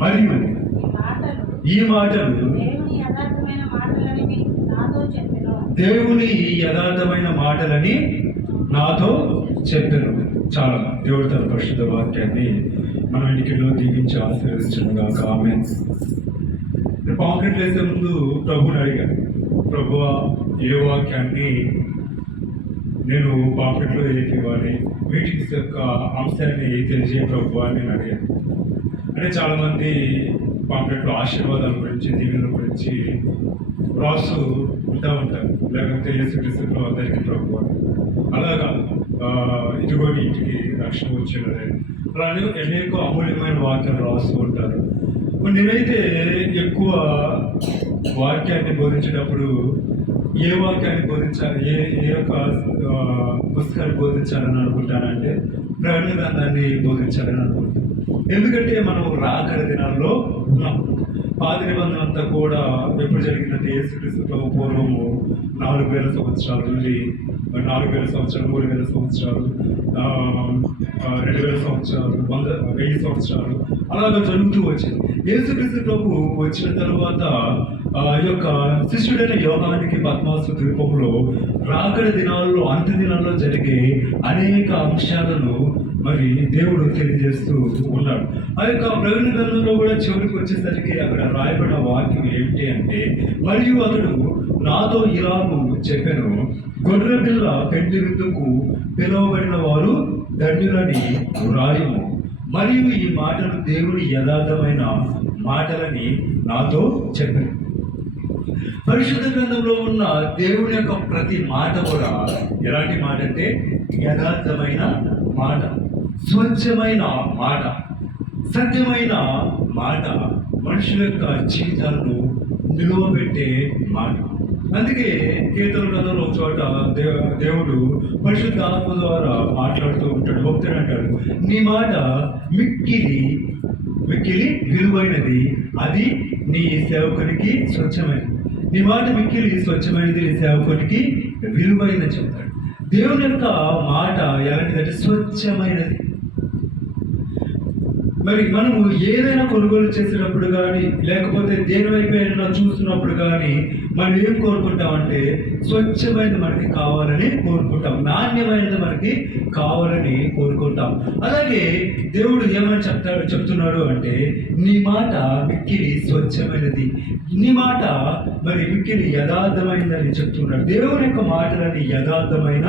మరియు ఈ మాటలు దేవుని యథార్థమైన మాటలని నాతో చెప్పాను. చాలా దేవుడి తన పరిశుద్ధ వాక్యాన్ని మన ఇంటిలో దీవించి ఆశీర్వదించనుగా. ఆమేన్. పాంప్లెట్ వేసే ముందు ప్రభుని అడిగాను, ప్రభువా ఏ వాక్యాన్ని నేను పాంప్లెట్లో ఏది ఇవ్వాలి, మీటింగ్స్ యొక్క అంశాన్ని తెలియజేయ ప్రభువా అని నేను అడిగాను. అంటే చాలామంది పాంప్లెట్లో ఆశీర్వాదాల గురించి, దీవెనల గురించి రాసు ఉంటారు, లేకపోతే యేసుక్రీస్తులో అందరికీ ప్రభువా అలాగా ఇదిగో ఇంటికి రక్షణ వచ్చినదే అలానే అనేక అమూల్యమైన వాక్యాలు రాస్తూ ఉంటారు. నేనైతే ఎక్కువ వాక్యాన్ని బోధించేటప్పుడు ఏ వాక్యాన్ని బోధించాలి, ఏ యొక్క పుస్తకాన్ని బోధించాలని అనుకుంటానంటే ప్రకటన గ్రంథాన్ని బోధించాలని అనుకుంటాను. ఎందుకంటే మనం రాకడ దినాల్లో ఉన్నాం. పాత నిబంధన అంతా కూడా ఎప్పుడు జరిగిందంటే యేసుక్రీస్తు పూర్వము 4000 సంవత్సరాల నుండి 4000 సంవత్సరాలు, 3000 సంవత్సరాలు, 2000 సంవత్సరాలు, 1000 సంవత్సరాలు అలాగా జరుగుతూ వచ్చింది. యేసుక్రీస్తు ప్రభు వచ్చిన తరువాత ఈ యొక్క శిష్యుడైన యోహానికి పద్మాసు ద్వీపంలో రాకడ దినాల్లో, అంత్య దినాల్లో జరిగే అనేక అంశాలను మరి దేవుడు తెలియజేస్తూ ఉన్నాడు. ఆ యొక్క ప్రకటన గ్రంథంలో కూడా చివరికి వచ్చేసరికి అక్కడ రాయబడిన వాక్యం ఏమిటి అంటే, మరియు అతడు నాతో ఇలాగూ చెప్పెను, గొర్రె పిల్ల పెండ్లి విందుకు పిలువబడిన వారు ధన్యులని రాయము. మరియు ఈ మాటలు దేవుని యథార్థమైన మాటలని నాతో చెప్పాను. పరిశుద్ధ గ్రంథంలో ఉన్న దేవుని యొక్క ప్రతి మాట కూడా ఎలాంటి మాట అంటే యథార్థమైన మాట, స్వచ్ఛమైన మాట, సత్యమైన మాట, మనుషుల యొక్క జీవితాలను నిలువబెట్టే మాట. అందుకే కీర్తన గ్రంథంలో ఒక చోట దేవుడు పరిశుద్ధ ఆత్మ ద్వారా మాట్లాడుతూ ఉంటాడు. భక్తుడు అంటాడు, నీ మాట మిక్కిలి విలువైనది, అది నీ సేవకునికి స్వచ్ఛమైనది. నీ మాట మిక్కిలి స్వచ్ఛమైనది, నీ సేవకునికి విలువైన చెప్తాడు. దేవుని యొక్క మాట ఎలాంటిదంటే స్వచ్ఛమైనది. మరి మనము ఏదైనా కొనుగోలు చేసేటప్పుడు కానీ, లేకపోతే దేని వైపు అయినా చూస్తున్నప్పుడు కానీ మనం ఏం కోరుకుంటామంటే స్వచ్ఛమైనది మనకి కావాలని కోరుకుంటాం, నాణ్యమైనది మనకి కావాలని కోరుకుంటాం. అలాగే దేవుడు ఏమని చెప్తున్నాడు అంటే, నీ మాట మిక్కిలి స్వచ్ఛమైనది, నీ మాట మరి మిక్కిలి యథార్థమైనదని చెప్తున్నాడు. దేవుని యొక్క మాటలని యథార్థమైన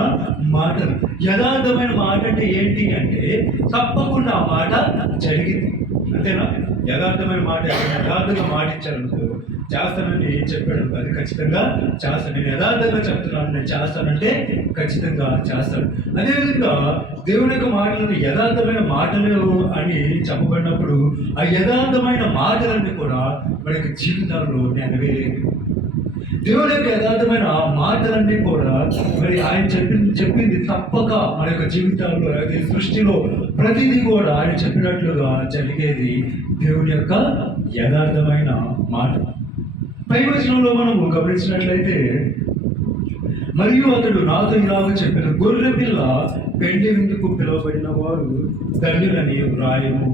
మాటలు. యథార్థమైన మాట అంటే ఏంటి అంటే తప్పకుండా ఆ మాట జరిగింది, అంతేనా? యథార్థమైన మాట, యథార్థంగా మాట ఇచ్చారనుకో, చేస్తానని చెప్పాడు, అది ఖచ్చితంగా చేస్తాను. నేను యథార్థంగా చెప్తున్నాను, నేను చేస్తానంటే ఖచ్చితంగా చేస్తాను. అదేవిధంగా దేవుని యొక్క మాటలను యథార్థమైన మాటలు అని చెప్పబడినప్పుడు ఆ యథార్థమైన మాటలన్నీ కూడా మనకి జీవితాల్లో నెరవేరేవి. దేవుని యొక్క యథార్థమైన మాటలన్నీ కూడా మరి ఆయన చెప్పింది తప్పక మన యొక్క జీవితాల్లో, అదే సృష్టిలో ప్రతిదీ కూడా ఆయన చెప్పినట్లుగా జరిగేది దేవుని యొక్క యథార్థమైన మాట. పై వచనంలో మనము గమనించినట్లయితే, మరియు అతడు నాతో ఇలాగ చెప్పిన, గొర్రె పిల్ల పెండ్లి విందుకు పిలువబడిన వారు ధన్యులని వ్రాయము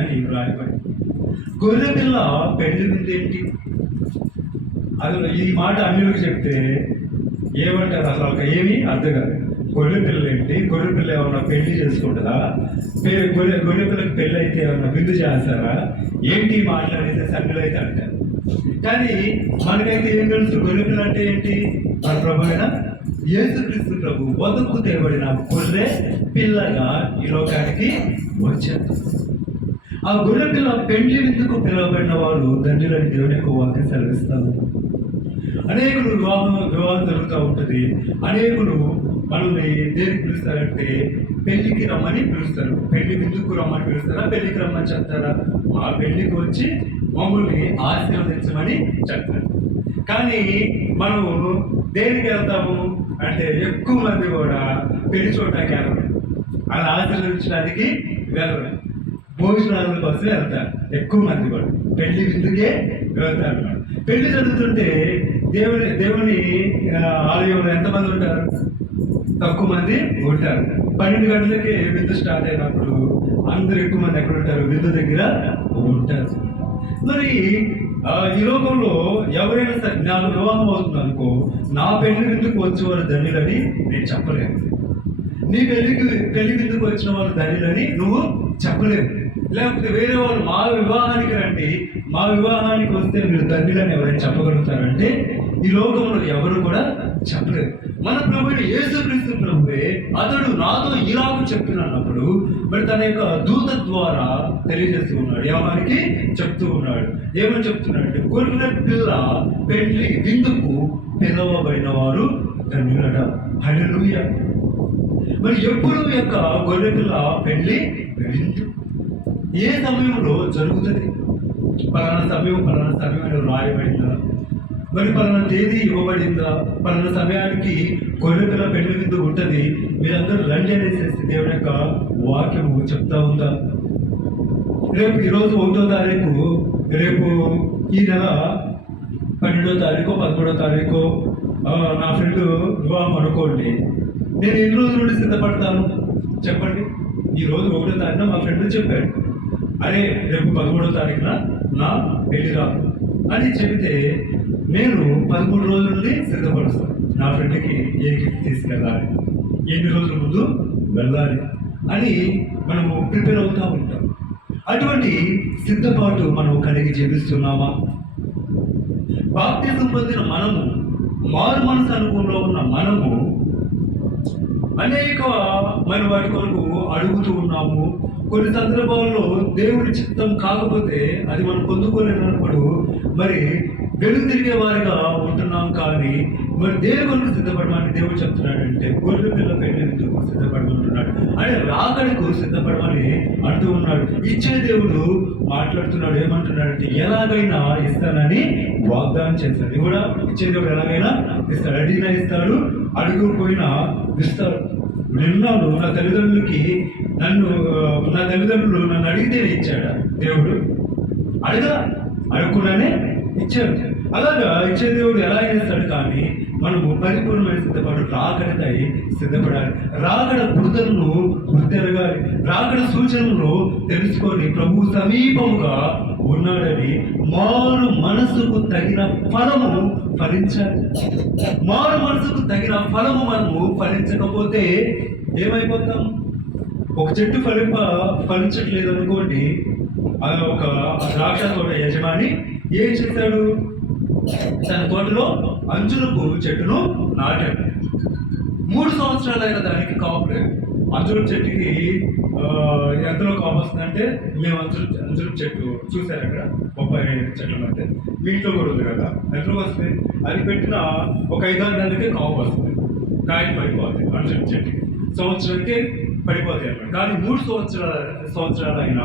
అని వ్రాయబడి. గొర్రె పిల్ల పెండ్లి విందు ఏంటి? అది ఈ మాట అన్యులకు చెప్తే ఏమంటారు? అసలు ఏమీ అర్థం కాదు. గొర్రె పిల్ల ఏంటి? గొర్రె పిల్ల ఏమన్నా పెళ్లి చేసుకుంటుందా? గొర్రె పిల్లకి పెళ్ళి అయితే ఏమన్నా విందు చేస్తారా? ఏంటి మాట్లాడితే సభ్యులు అయితే అంటారు. కానీ మనకైతే ఏం తెలుసు? గొర్రె పిల్ల అంటే ఏంటి? మన ప్రభు అయిన యేసుక్రీస్తు ప్రభు వదకు తేబడిన గొర్రె పిల్లగా ఈ లోకానికి వచ్చారు. ఆ గొర్రె పిల్ల పెండ్లి విందుకు పిలువబడిన వారు ధన్యులని దేవుని యొక్క వాక్యం సెలవిస్తారు. అనేకులు వివాహం జరుగుతూ ఉంటుంది. అనేకులు మనల్ని దేనికి పిలుస్తారంటే పెళ్లికి రమ్మని పిలుస్తారు. పెళ్లి విందుకు రమ్మని పిలుస్తారా? పెళ్లికి రమ్మని చెప్తారా? మా పెళ్లికి వచ్చి మమ్మల్ని ఆశీర్వదించమని చెప్తారు. కానీ మనము దేనికి వెళ్తాము అంటే ఎక్కువ మంది కూడా పెళ్లి చూడటానికి వెళ్ళరు, అలా ఆశీర్వదించడానికి వెళ్ళరు, భోజనాల కోసం వెళ్తారు. ఎక్కువ మంది కూడా పెళ్లి విందుకే వెళ్తారు. పెళ్లి జరుగుతుంటే దేవుని ఆలయంలో ఎంతమంది ఉంటారు? తక్కువ మంది ఉంటారు. 12 గంటలకి విందు స్టార్ట్ అయినప్పుడు అందరూ ఎక్కువ మంది ఎక్కడ ఉంటారు? విందు దగ్గర ఉంటారు. మరి ఈ లోకంలో ఎవరైనా సరే నాకు వివాహం అవుతుంది అనుకో, నా పెళ్లి విందుకు వచ్చేవారు ధన్యులని నేను చెప్పలేను. నీ పెళ్లి విందుకు వచ్చిన వాళ్ళు ధన్యులని నువ్వు చెప్పలేవు. లేకపోతే వేరే వాళ్ళు మా వివాహానికి రండి, మా వివాహానికి వస్తే మీరు ధన్యులని ఎవరైనా చెప్పగలుగుతారంటే ఈ లోకంలో ఎవరు కూడా చెప్పలేరు. మన ప్రభుని యేసుక్రీస్తు ప్రభువే అతడు నాతో ఇలాగ చెప్తున్నప్పుడు మరి తన యొక్క దూత ద్వారా తెలియజేస్తూ ఉన్నాడు, యోహానికి చెప్తూ ఉన్నాడు. ఏమని చెప్తున్నాడంటే, గొర్రె పిల్ల పెళ్లి విందుకు పిలవబడిన వారు ధన్యులట. హల్లెలూయా. మరి ఎప్పుడు యొక్క గొర్రె పిల్ల పెళ్లి విందు ఏ సమయంలో జరుగుతుంది? పలానా సమయం అని రాయబడిందా? మరి పలానా తేదీ ఇవ్వబడిందా? పలానా సమయానికి గొర్రెపిల్ల పెళ్లి విందు ఉంటుంది, మీరందరూ రండి అనేసి దేవుని యొక్క వాక్యము చెప్తా ఉందా? రేపు ఈరోజు 1వ తారీఖు, రేపు ఈ నెల 12వ తారీఖు 13వ తారీఖు నా ఫ్రెండ్ వివాహం అనుకోండి, నేను ఎన్ని రోజుల నుండి సిద్ధపడతాను చెప్పండి? ఈ రోజు 1వ తారీఖున మా ఫ్రెండ్ చెప్పాడు, అరే రేపు 13వ తారీఖున నా పెళ్లి రాదు అని చెబితే నేను 13 రోజుల నుండి సిద్ధపరుస్తాను. నా ఫ్రెండ్కి ఏ గిఫ్ట్ తీసుకెళ్ళాలి, ఎన్ని రోజుల ముందు వెళ్ళాలి అని మనము ప్రిపేర్ అవుతూ ఉంటాం. అటువంటి సిద్ధపాటు మనం కలిగి జీవిస్తున్నామా? బాప్తిజం పొందిన మనము, మారు మనసు అనుభవంలో ఉన్న మనము అనేక మన వాటి కొరకు అడుగుతూ ఉన్నాము. కొన్ని సందర్భాల్లో దేవుడి చిత్తం కాకపోతే అది మనం పొందుకోలేనప్పుడు మరి వెలుగు తిరిగే వారిగా ఉంటున్నాం. కానీ మరి దేవునికి సిద్ధపడమని దేవుడు చెప్తున్నాడంటే, గొర్రె పిల్ల పెళ్లి విందుకు సిద్ధపడమంటున్నాడు, అంటే రాకడకు సిద్ధపడమని అంటూ ఉన్నాడు. ఇచ్చే దేవుడు మాట్లాడుతున్నాడు, ఏమంటున్నాడంటే ఎలాగైనా ఇస్తానని వాగ్దానం చేస్తాడు. ఇది కూడా ఇచ్చే దేవుడు ఎలాగైనా ఇస్తాడు, అడిగినా ఇస్తాడు, అడుగుపోయినా ఇస్తాడు. నిన్నాడు నా తల్లిదండ్రులు నన్ను అడిగితేనే ఇచ్చాడా దేవుడు? అడగకుండానే ఇచ్చాడు. అలాగా ఇచ్చే దేవుడు ఎలా చేస్తాడు? కానీ మనము పరిపూర్ణమైన సిద్ధపడు రాకడకై సిద్ధపడాలి. రాకడ గుర్తులను గుర్తెరగాలి. రాకడ సూచనలను తెలుసుకొని ప్రభు సమీపముగా ఉన్నాడని మారు మనసుకు తగిన ఫలము ఫలించాలి. మారు మనసుకు తగిన ఫలము మనము ఫలించకపోతే ఏమైపోతాం? ఒక చెట్టు ఫలించట్లేదు అనుకోండి, ఒక ద్రాక్ష తోట యజమాని ఏం చేశాడు? తన తోటలో అంజురపు చెట్టును నాటాడు. 3 సంవత్సరాలైన దానికి కాపు లేదు. అంజురపు చెట్టుకి ఎంతలో కాపు వస్తుందంటే, మేము అంజురపు చెట్టు చూశారు అక్కడ 30 చెట్ల మధ్య, మీ ఇంట్లో కూడా ఉంది కదా, ఎంతలో వస్తుంది? అది పెట్టిన ఒక 5-6 నెలలకే కాపు వస్తుంది, కాయలు పడిపోతుంది. అంజురపు చెట్టుకి సంవత్సరానికి పడిపోతాయి అన్నమాట. కానీ 3 సంవత్సరాలైన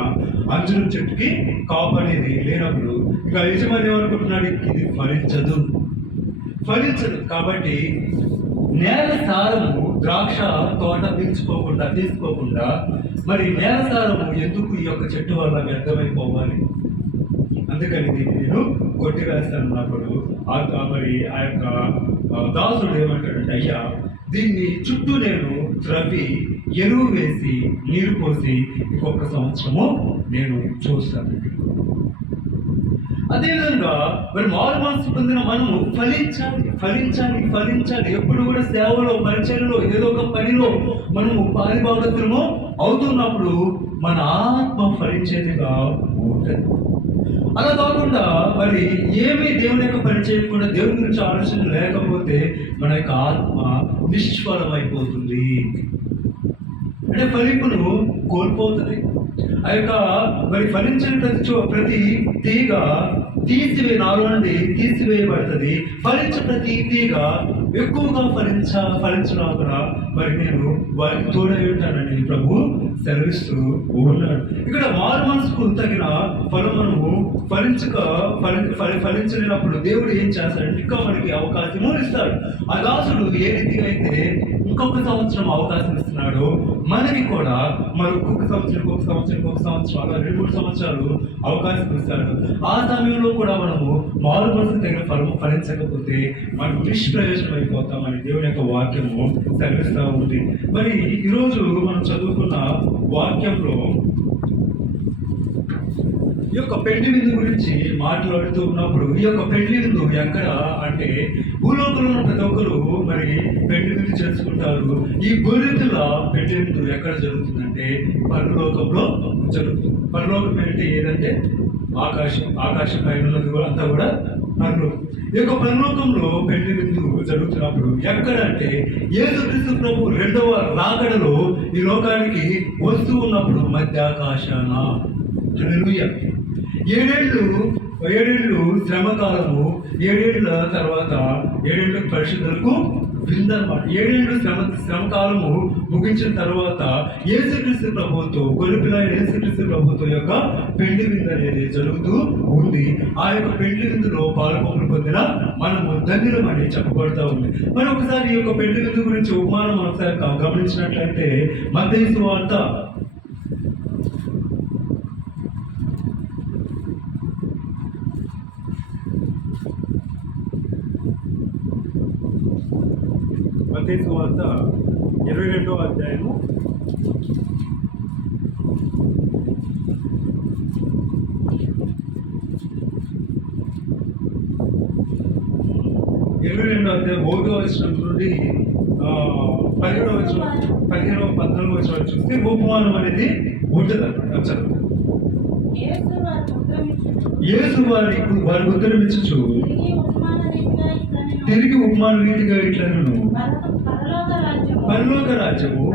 అంజురపు చెట్టుకి కాపు అనేది లేనప్పుడు ఇక యజమాని ఏమనుకుంటున్నాడు? ఇది ఫలించదు. కాబట్టి నేల సారము ద్రాక్ష తోట తీసుకోకుండా మరి నేల సారము ఎందుకు ఈ యొక్క చెట్టు వల్ల వ్యర్థమైపోవాలి? అందుకని దీన్ని నేను కొట్టివేస్తానన్నప్పుడు మరి ఆ యొక్క దాసుడు ఏమంటాడంటే, అయ్యా దీన్ని చుట్టూ నేను త్రవ్వి ఎరువు వేసి నీరు పోసి ఇంకొక సంవత్సరము నేను చూస్తాను. అదేవిధంగా మరి మారు మనసు పొందిన మనము ఫలించాలి. ఎప్పుడు కూడా సేవలో, పరిచయంలో, ఏదో ఒక పనిలో మనము పారిభాగతులము అవుతున్నప్పుడు మన ఆత్మ ఫలించేదిగా ఉంటుంది. అలా కాకుండా మరి ఏమీ దేవుని యొక్క పని చేయకుండా, దేవుని గురించి ఆలోచన లేకపోతే మన యొక్క ఆత్మ నిష్ఫలమైపోతుంది, అంటే ఫలింపును కోల్పోతుంది. ఆ యొక్క మరి ఫలించిన ప్రతి తీగ నాలో నుండి తీసివేయబడుతుంది. ఫలించే ప్రతి తీగ ఎక్కువగా ఫలించలాగా మరి నేను వారికి తోడై ఉంటానని ప్రభు సెలవిస్తూ ఉన్నాడు. ఇక్కడ మారు మనసుకు తగిన ఫలమును ఫలించలేనప్పుడు దేవుడు ఏం చేస్తాడు? ఇంకా మనకి అవకాశము ఇస్తాడు. ఆ దాసుడు ఏ రీతిగా అయితే ఇంకొక సంవత్సరం అవకాశం ఇస్తున్నాడు, మనకి కూడా మరొక సంవత్సరం అలా 2-3 సంవత్సరాలు అవకాశం ఇస్తాడు. ఆ సమయంలో కూడా మనము మారు మనసుకు తగిన ఫలము ఫలించకపోతే మనం నిష్ప్రయోజనం అయిపోతామని దేవుని యొక్క వాక్యము సెలవిస్తూ ఉంది. మరి ఈరోజు మనం చదువుకున్న వాక్యంలో ఈ యొక్క పెళ్లి విందు గురించి మాట్లాడుతూ ఉన్నప్పుడు ఈ యొక్క పెళ్లి విందు ఎక్కడ అంటే భూలోకంలో ఉన్న ప్రతి ఒక్కరు మరి పెళ్లి విందు చేసుకుంటారు. ఈ గొర్రెల పెళ్లి విందు ఎక్కడ జరుగుతుందంటే పరలోకంలో జరుగుతుంది. పరలోకం అంటే ఏదంటే ఆకాశం పైన ఉన్నది కూడా అంతా కూడా పరలోకం. ఈ యొక్క పరలోకంలో పెళ్లి విందు జరుగుతున్నప్పుడు ఎక్కడంటే యేసుక్రీస్తు ప్రభు రెండవ రాకడలో ఈ లోకానికి వస్తూ ఉన్నప్పుడు మధ్యాకాశాన. హల్లెలూయా. ఏడేళ్ళు శ్రమకాలము, ఏడేళ్ల తర్వాత ఏడేళ్ళు పరిశుద్ధులకు విందన్నమాట. ఏడేళ్ళు శ్రమకాలము ముగించిన తర్వాత యేసుక్రీస్తు ప్రభువుతో గొర్రెపిల్ల యేసుక్రీస్తు ప్రభువుతో యొక్క పెళ్లి విందు అనేది జరుగుతూ ఉంది. ఆ యొక్క పెళ్లి విందులో పాల్గొని పొందిన మనము ధన్యులం అని చెప్పబడుతూ ఉంది. మరి ఒకసారి ఈ యొక్క పెళ్లి విందు గురించి ఉపమానం ఒకసారి గమనించినట్లయితే మత్తయి సువార్త 22వ అధ్యాయము 1వ వచనం నుండి 15వ వచనం 14వ వచనం చూస్తే ఉపమానం అనేది ఉంటుంది అన్నమాట. యేసు వారికి ఉత్తరమిచ్చు తిరిగి ఉపమాన రీతిగా ఇట్లను పరలోక రాజ్యము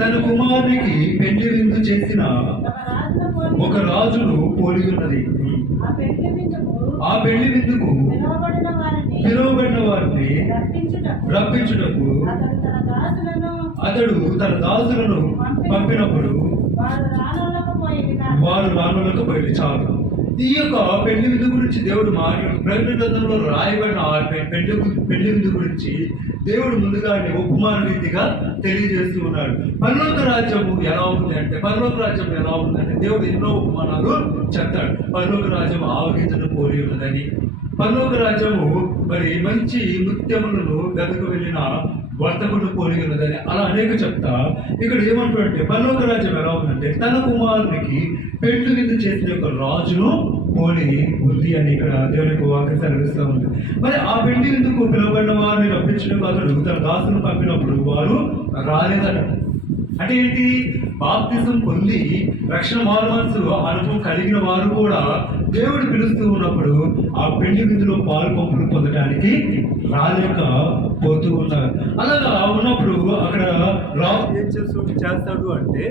తన కుమారునికి పెండ్లి విందు చేసిన ఒక రాజును పోలి ఉన్నది. ఆ పెళ్లి విందుకు పిలువబడిన వారిని రప్పించుటకు అతడు తన దాసులను పంపినప్పుడు వారు రానులకపోయి చాలు. ఈ యొక్క పెళ్లి విందు గురించి దేవుడు ప్రకటన గ్రంథంలో రాయబడిన పెళ్లి విందు గురించి దేవుడు ముందుగానే ఉపమాన రీతిగా తెలియజేస్తూ ఉన్నాడు. పరలోక రాజ్యము ఎలా ఉంది అంటే దేవుడు ఎన్నో ఉపమానాలు చెప్తాడు. పరలోక రాజ్యం ఆవగింజను పోలి ఉన్నదని, పరలోక రాజ్యము మరి మంచి ముత్యములను వెతకు వెళ్ళిన వర్తకుడు పోలి ఉన్నదని, అలా అనేక చెప్తా ఇక్కడ ఏమంటాడంటే పరలోక రాజ్యం ఎలా ఉందంటే తన కుమారునికి పెళ్లి విందు చేసిన ఒక రాజును పోలి ఉంది అని ఇక్కడ దేవుని యొక్క వాక్యం సెలవిస్తూ ఉంది. మరి ఆ పెళ్లి విందుకు పిలువబడిన వారిని రప్పించడం అతడు తన దాసును పంపినప్పుడు వారు రాలేదట. అంటే ఏంటి? బాప్తిజం పొంది రక్షణ మారుమనసు అనుభవం కలిగిన వారు కూడా దేవుడు పిలుస్తూ ఉన్నప్పుడు ఆ పెళ్లి విందులో పాలు పొందడానికి రాలేకపోతూ ఉన్నారు. అలాగా ఉన్నప్పుడు అక్కడ రాజు ఏం చేస్తాడు అంటే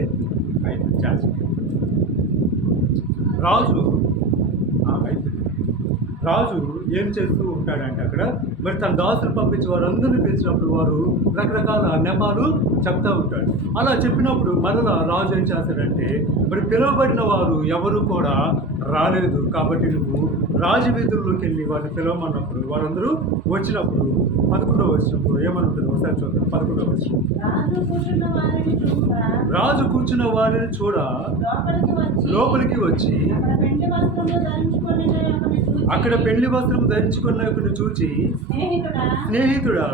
రాజు ఏం చేస్తూ ఉంటాడంటే అక్కడ మరి తన దాసులు పంపించి వారందరినీ పిలిచినప్పుడు వారు రకరకాల నెపాలు చెప్తూ ఉంటాడు. అలా చెప్పినప్పుడు మరలా రాజు ఏం చేస్తాడంటే మరి పిలువబడిన వారు ఎవరు కూడా రాలేదు కాబట్టి నువ్వు రాజవీధుల్లోకి వెళ్ళి వారిని పిలవమన్నప్పుడు వారందరూ వచ్చినప్పుడు 11వ వచనంలో ఏమనుంటుంది ఒకసారి చూద్దాం. 11వ వచనం, రాజు కూర్చున్న వారిని చూడ లోపలికి వచ్చి అక్కడ పెళ్లి వస్త్రం ధరించుకున్న చూచి స్నేహితుడా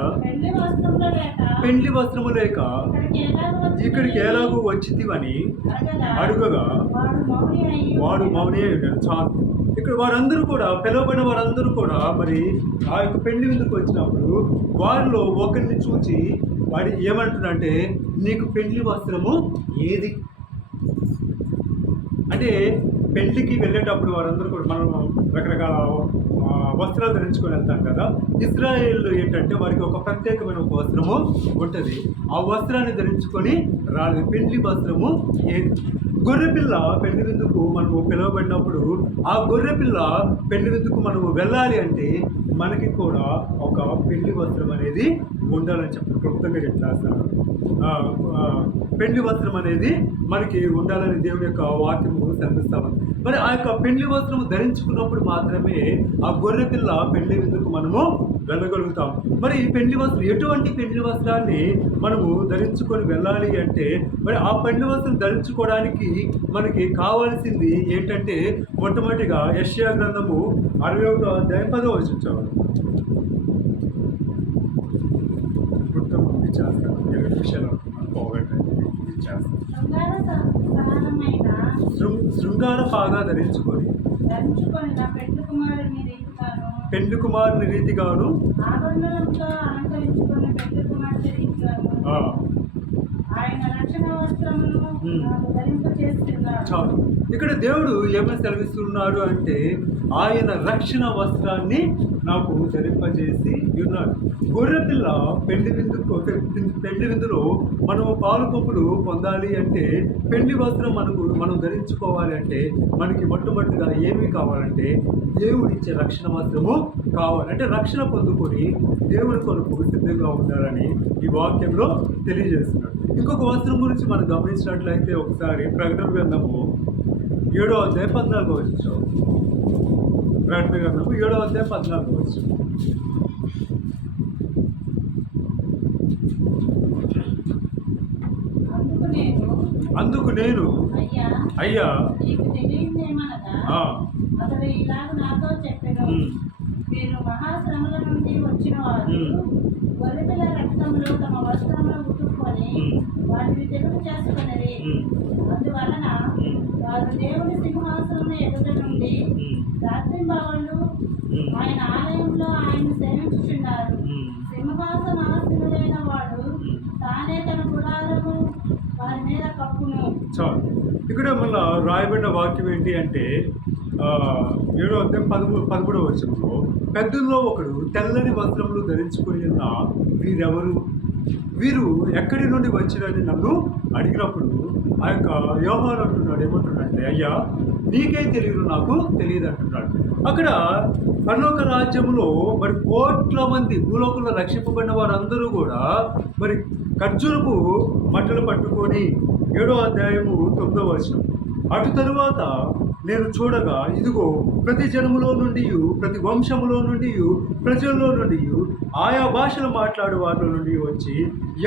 పెళ్లి వస్త్రము లేక ఇక్కడికి ఎలాగూ వచ్చితివని అడుగగా వాడు మౌని అయి ఉంటాడు. చాలు. ఇక్కడ వారందరూ కూడా పిలువబడిన వారందరూ కూడా మరి ఆ యొక్క పెళ్లి విందుకు వచ్చినప్పుడు వారిలో ఒకరిని చూచి వాడి ఏమంటున్నాడంటే నీకు పెళ్లి వస్త్రము ఏది అంటే పెళ్లికి వెళ్ళేటప్పుడు వారందరూ కూడా మనం రకరకాల వస్త్రాలు ధరించుకొని వెళ్తాం కదా. ఇజ్రాయేల్ ఏంటంటే వారికి ఒక ప్రత్యేకమైన ఒక వస్త్రము ఉంటుంది. ఆ వస్త్రాన్ని ధరించుకొని రాలేదు. పెళ్లి వస్త్రము ఏది? గొర్రెపిల్ల పెళ్లి విందుకు మనము పిలువబడినప్పుడు ఆ గొర్రెపిల్ల పెళ్లి విందుకు మనము వెళ్ళాలి అంటే మనకి కూడా ఒక పెళ్లి వస్త్రం అనేది ఉండాలని చెప్పి క్లుప్తంగా చెప్తారు. పెళ్లి వస్త్రం అనేది మనకి ఉండాలని దేవుని యొక్క వాక్యము సెలవిస్తాము. మరి ఆ యొక్క పెళ్లి వస్త్రము ధరించుకున్నప్పుడు మాత్రమే ఆ గొర్రెపిల్ల పెళ్లి విందుకు మనము వెళ్ళగలుగుతాం. మరి ఈ పెళ్లి వస్త్రం ఎటువంటి పెళ్లి వస్త్రాన్ని మనము ధరించుకొని వెళ్ళాలి అంటే మరి ఆ పెళ్లి వస్త్రం ధరించుకోవడానికి మనకి కావాల్సింది ఏంటంటే మొట్టమొదటిగా యెషయా గ్రంథము 61వ అధ్యాయం 10వ వచనం చదవండి. చేస్తాను 2 విషయాలు పోగొట్టండి చేస్తాను. శృంగార పాగా ధరించుకొని నా పెండ్లి కుమారుని రీతిగాను ఆభరణములతో అలంకరించుకున్న పెండ్లి కుమార్తె రీతిగాను ఆయన రక్షణ వస్త్రమును నాకు ధరింపచేస్తున్నాడు. చాలు. ఇక్కడ దేవుడు ఏమైనా సెలవిస్తున్నాడు అంటే ఆయన రక్షణ వస్త్రాన్ని నాకు ధరింపజేసి ఉన్నాడు. గొర్రెపిల్ల పెళ్లి విందులో మనం పాలు పంపులు పొందాలి అంటే పెళ్లి వస్త్రం మనం ధరించుకోవాలి అంటే మనకి మొట్టమొదటిగా ఏమి కావాలంటే దేవుడిచ్చే రక్షణ వస్త్రము కావాలి. అంటే రక్షణ పొందుకొని దేవుడి కొరకు సిద్ధంగా ఉండాలని ఈ వాక్యంలో తెలియజేస్తున్నాడు. ఇంకొక వస్త్రం గురించి మనం గమనించినట్లయితే ఒకసారి ప్రకటన గ్రంథము 7వ అధ్యాయం 14వ వచనం. ప్రకటన గ్రంథము 7వ అధ్యాయం 14వ వచనం. అందుకు నేను అయ్యా అతడు ఇలాగ నాతో చెప్పాను, మీరు మహాశ్రమల నుండి వచ్చిన వారు గొర్రెపిల్ల రక్తంలో తమ వస్త్రములు ఉతుక్కొని వాటిని తెలుగు చేసుకున్నది. అందువలన వారు దేవుని సింహాసనం ఎదుట నుండి రాత్రింబవళ్ళు ఆయన ఆలయంలో ఆయన సేవించుచున్నారు. సింహాసనాసీనుడైన వాడు తానే తన గుడారము వారి మీద కప్పును. ఇక్కడ మళ్ళా రాయబడిన వాక్యం ఏంటి అంటే 7వ అధ్యాయం 13వ వచనంలో పెద్దల్లో ఒకడు తెల్లని వస్త్రములు ధరించుకుని ఉన్న వీరెవరు, వీరు ఎక్కడి నుండి వచ్చిరని నన్ను అడిగినప్పుడు ఆ యొక్క యోహాను అంటున్నాడు, ఏమంటున్నాడంటే అయ్యా నీకే తెలియదు, నాకు తెలియదు అంటున్నాడు. అక్కడ పరలోక రాజ్యంలో మరి కోట్ల మంది భూలోకంలో రక్షింపబడిన వారందరూ కూడా మరి ఖర్జూరపు మట్టలు పట్టుకొని 7వ అధ్యాయము 9వ వచనం. అటు తరువాత నేను చూడగా ఇదిగో ప్రతి జనములో నుండి ప్రతి వంశములో నుండి ప్రజల్లో నుండి ఆయా భాషలు మాట్లాడే వారిలో నుండి వచ్చి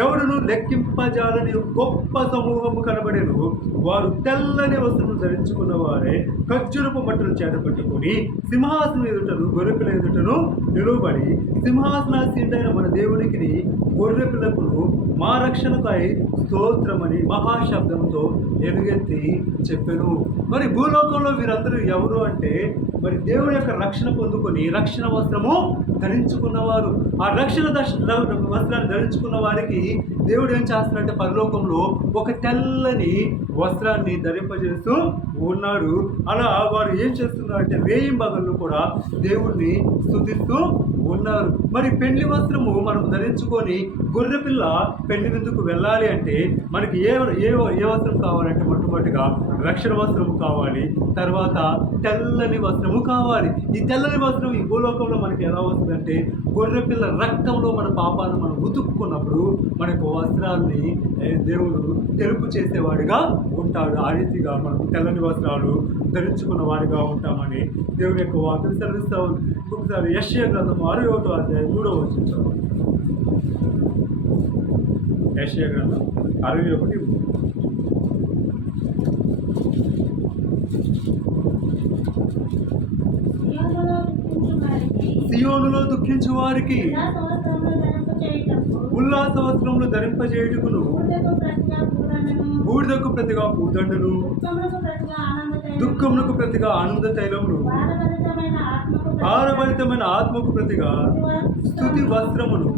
ఎవడును లెక్కింపజాలని గొప్ప సమూహము కనబడేను. వారు తెల్లని వస్త్రములు ధరించుకున్న వారే ఖర్జూరపు మట్టలు చేతపట్టుకొని సింహాసనం ఎదుటను గొర్రెపిల్ల ఎదుటను నిలువబడి సింహాసనాసీనుడైన మన దేవునికి గొర్రెపిల్లకును మా రక్షణకై స్తోత్రమని మహాశబ్దంతో ఎలుగెత్తి చెప్పెను. మరి భూలోకంలో వీరందరూ ఎవరు అంటే మరి దేవుని యొక్క రక్షణ పొందుకొని రక్షణ వస్త్రము ధరించుకున్నవారు. ఆ రక్షణ వస్త్రాన్ని ధరించుకున్న వారికి దేవుడు ఏం చేస్తున్నాడంటే పరలోకంలో ఒక తెల్లని వస్త్రాన్ని ధరింపజేస్తూ ఉన్నాడు. అలా వారు ఏం చేస్తున్నారు అంటే రేయింబగళ్ళు కూడా దేవుణ్ణి స్తుతిస్తూ ఉన్నారు. మరి పెళ్లి వస్త్రము మనం ధరించుకొని గొర్రెపిల్ల పెళ్లి విందుకు వెళ్ళాలి అంటే మనకి ఏ వస్త్రం కావాలంటే మొట్టమొదటిగా రక్షణ వస్త్రము కావాలి, తర్వాత తెల్లని వస్త్రము కావాలి. ఈ తెల్లని వస్త్రం ఈ భూలోకంలో మనకి ఎలా వస్తుందంటే గొర్రెపిల్ల రక్తంలో మన పాపాలను మనం ఉతుక్కున్నప్పుడు మనకు వస్త్రాన్ని దేవుడు తెలుపు చేసేవాడిగా ఉంటాడు. ఆ రీతిగా మనం తెల్లని వస్త్రాలు ధరించుకున్న వాడిగా ఉంటామని దేవుని యొక్క వాక్యం సెలవిస్తూ ఉంది. ఇంకొకసారి యెషయా గ్రంథం 61వ అధ్యాయం 3వ వచనం. యెషయా గ్రంథం 61. సియోనులో దుఃఖించు వారికి ఉల్లాస వస్త్రములు ధరింపజేయుటకును బూడిదకు ప్రతిగా పూదండను దుఃఖమునకు ప్రతిగా ఆనంద తైలమును భారభరితమైన ఆత్మకు ప్రతిగా స్తుతి వస్త్రమును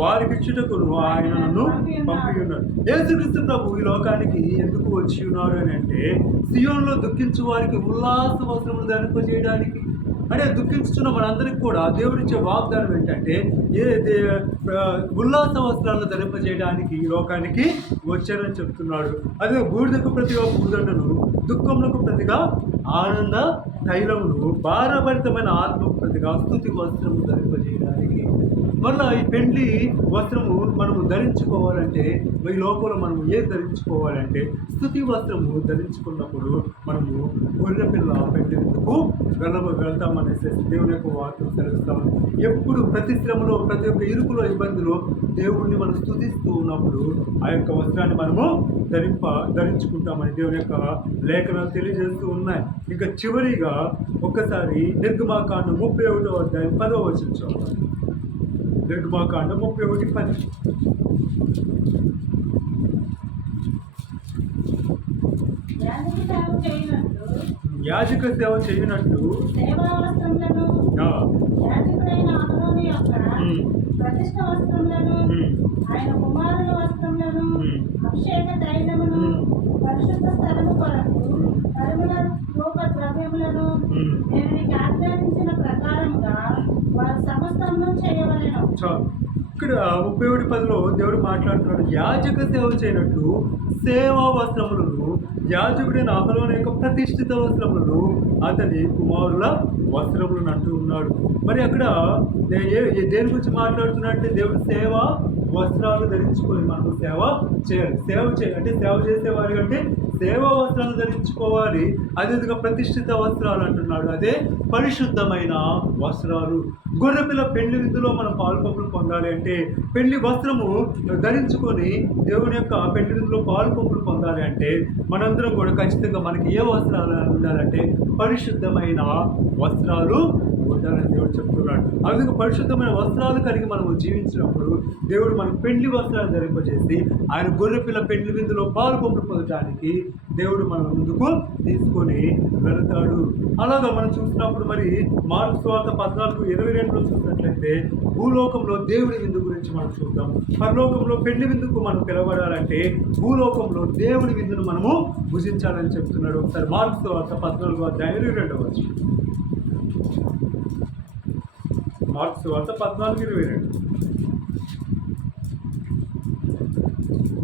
వారికిచ్చుటకును ఆయన నన్ను పంపి ఉన్నాడు. యేసుక్రీస్తు ప్రభు ఈ లోకానికి ఎందుకు వచ్చి ఉన్నాడు అని అంటే సియోనులో దుఃఖించు వారికి ఉల్లాస వస్త్రములు ధరింపజేయడానికి. అంటే దుఃఖించుతున్న మనందరికి కూడా దేవుడిచ్చే వాగ్దానం ఏంటంటే ఉల్లాస వస్త్రాలను ధరింపజేయడానికి ఈ లోకానికి వచ్చారని చెప్తున్నాడు. అదే బూడిదకు ప్రతిగా పూదండను దుఃఖములకు ప్రతిగా ఆనంద తైలమును భారభరితమైన ఆత్మకు ప్రతిగా స్తుతి వస్త్రము ధరింపజేయడానికి. మళ్ళీ ఈ పెండ్లి వస్త్రము మనము ధరించుకోవాలంటే ఈ లోకంలో మనము ఏది ధరించుకోవాలంటే స్తుతి వస్త్రము ధరించుకున్నప్పుడు మనము గొర్రెపిల్ల పెండ్లి విందుకు వెళ్తామనేసి దేవుని యొక్క వాక్యం సెలవిస్తాము. ఎప్పుడు ప్రతి శ్రమలో ప్రతి ఒక్క ఇరుకులో ఇబ్బందిలో దేవుణ్ణి మనం స్తుతిస్తూ ఉన్నప్పుడు ఆ యొక్క వస్త్రాన్ని మనము ధరించుకుంటామని దేవుని యొక్క లేఖనాలు తెలియజేస్తూ ఉన్నాయి. ఇంకా చివరిగా ఒక్కసారి నిర్గమాకాండం 31వ అధ్యాయం 10వ వచనం. నిర్గమాకాండం 31:10. యాజక సేవ చేయనట్లు యాజక సేవ చేయనట్లు సేవా వస్త్రములను ఆ, యాజకుడైన అహరోను యొక్క ఉమ్, ప్రతిష్ఠ వస్త్రములను ఉమ్, ఆయన కుమారుల వస్త్రములను ఉమ్, అభిషేక తైలమును పరిశుద్ధ స్థలము కొరకు పరిమళ ధూప ద్రవ్యములను ఉమ్. నేను నీకు ఆజ్ఞాపించిన ప్రకారముగా వారి సమస్తమును చేయవలెను. చాలు. ఇక్కడ 31:10లో దేవుడు మాట్లాడుతున్నాడు. యాజక సేవ చేయనట్లు సేవా వస్త్రములను యాజకుడైన అహరోను యొక్క ప్రతిష్ఠిత వస్త్రములను అతని కుమారుల వస్త్రములను అంటూ ఉన్నాడు. మరి అక్కడ దేని గురించి మాట్లాడుతున్నా అంటే దేవుడు సేవ వస్త్రాలు ధరించుకొని మనము సేవ చేయాలి. అంటే సేవ చేసేవారి అంటే సేవా వస్త్రాలు ధరించుకోవాలి. అదేవిధంగా ప్రతిష్ఠిత వస్త్రాలు అంటున్నాడు. అదే పరిశుద్ధమైన వస్త్రాలు. గొర్రెపిల్ల పెళ్లి విందులో మనం పాలుపంపులు పొందాలి అంటే పెళ్లి వస్త్రము ధరించుకొని దేవుని యొక్క పెళ్లి విందులో పాలుపంపులు పొందాలి అంటే మనందరం కూడా ఖచ్చితంగా మనకి ఏ వస్త్రాలు ఉండాలంటే పరిశుద్ధమైన వస్త్రాలు ఉండాలని దేవుడు చెప్తున్నాడు. అందుకు పరిశుద్ధమైన వస్త్రాలు కలిగి మనము జీవించినప్పుడు దేవుడు మనకు పెళ్లి వస్త్రాలు ధరింపజేసి ఆయన గొర్రెపిల్ల పెళ్లి విందులో పాలుపంపులు పొందడానికి దేవుడు మన ముందుకు తీసుకొని వెళతాడు. అలాగా మనం చూసినప్పుడు మరి మార్కు సువార్త 14:22లో చూసినట్లయితే భూలోకంలో దేవుడి విందు గురించి మనం చూద్దాం. పరలోకంలో పెళ్లి విందుకు మనం పిలవడాలంటే భూలోకంలో దేవుడి విందును మనము భుజించాలని చెప్తున్నాడు. ఒకసారి మార్కు సువార్త 14:22 మార్కు సువార్త 14:22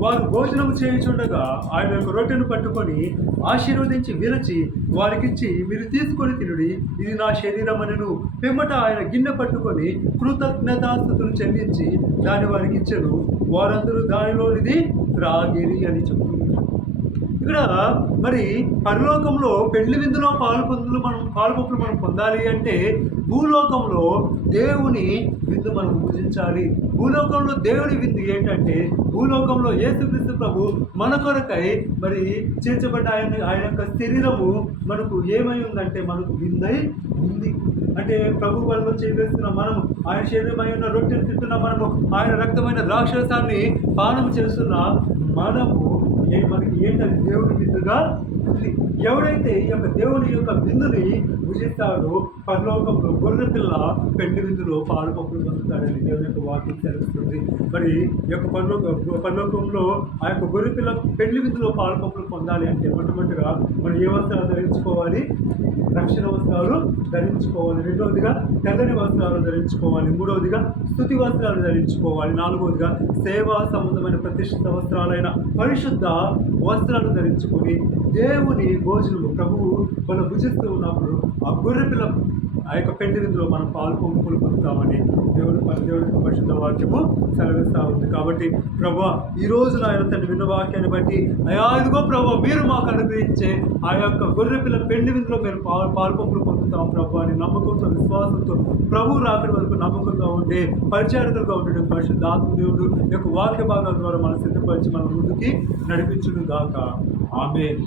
వారు భోజనం చేయుచుండగా ఆయన యొక్క రొట్టెను పట్టుకొని ఆశీర్వదించి విరచి వారికిచ్చి, మీరు తీసుకొని తినుడి, ఇది నా శరీరం అనెను. పిమ్మట ఆయన గిన్నె పట్టుకొని కృతజ్ఞతాస్తుతులు చెల్లించి దాన్ని వారికి ఇచ్చెను. వారందరూ దానిలోనిది త్రాగిరి అని చెప్తున్నారు. ఇక్కడ మరి పరలోకంలో పెళ్లి విందులో పాలుపంపులు మనం పొందాలి అంటే భూలోకంలో దేవుని విందు మనం భుజించాలి. భూలోకంలో దేవుని విందు ఏంటంటే భూలోకంలో యేసుక్రీస్తు ప్రభు మన కొరకై మరి చేర్చబడ్డ ఆయన యొక్క శరీరము మనకు ఏమై ఉందంటే మనకు విందై ఉంది. అంటే ప్రభు వల్ల చేస్తున్న మనము ఆయన శరీరమై ఉన్న రొట్టెను తింటున్న మనము ఆయన రక్తమైన ద్రాక్షరసాన్ని పానం చేస్తున్న మనము మనకి ఏంటంటే దేవుని విందుగా ఉంది. ఎవడైతే ఈ యొక్క దేవుని యొక్క విందుని భుజిస్తాడో పరలోకంలో గొర్రెపిల్ల పెళ్లి విందులో పాలుపంపులు పొందుతాడని దేవుని యొక్క వాక్యం తెలుస్తుంది. మరి ఈ యొక్క పరలోకంలో ఆ యొక్క గొర్రెపిల్ల పెళ్లి విందులో పాలుపంపులు పొందాలి అంటే మొట్టమొదటిగా మనం ఏ వస్త్రాలు ధరించుకోవాలి? రక్షణ వస్త్రాలు ధరించుకోవాలి. రెండవదిగా తెల్లని వస్త్రాలు ధరించుకోవాలి. మూడవదిగా స్తుతి వస్త్రాలు ధరించుకోవాలి. నాలుగవదిగా సేవా సంబంధమైన ప్రతిష్ఠిత వస్త్రాలైన పరిశుద్ధ వస్త్రాలు ధరించుకొని దేవుని భోజనము ప్రభువు మనం భుజిస్తూ ఉన్నప్పుడు ఆ గొర్రెపిల్ల ఆ యొక్క పెళ్లి విందులో మనం పాలుపంపులు పొందుతామని దేవుడి పరిశుద్ధ వాక్యము సెలవిస్తూ ఉంది. కాబట్టి ప్రభువా ఈ రోజు నాయన తండ్రి విన్న వాక్యాన్ని బట్టి అయా ఇదిగో ప్రభువా మీరు మాకు అనుగ్రహించే ఆ యొక్క గొర్రెపిల్ల పెళ్లి విందులో మేము పాలుపంపులు పొందుతాం ప్రభువా అని నమ్మకంతో విశ్వాసంతో ప్రభువు రాకడి వరకు నమ్మకంగా ఉండే పరిచారకులుగా ఉండడం పరిశుద్ధ ఆత్మదేవుడు యొక్క వాక్య భాగాల ద్వారా మనం సిద్ధపరిచి మన ముందుకి నడిపించును గాక. ఆమేన్.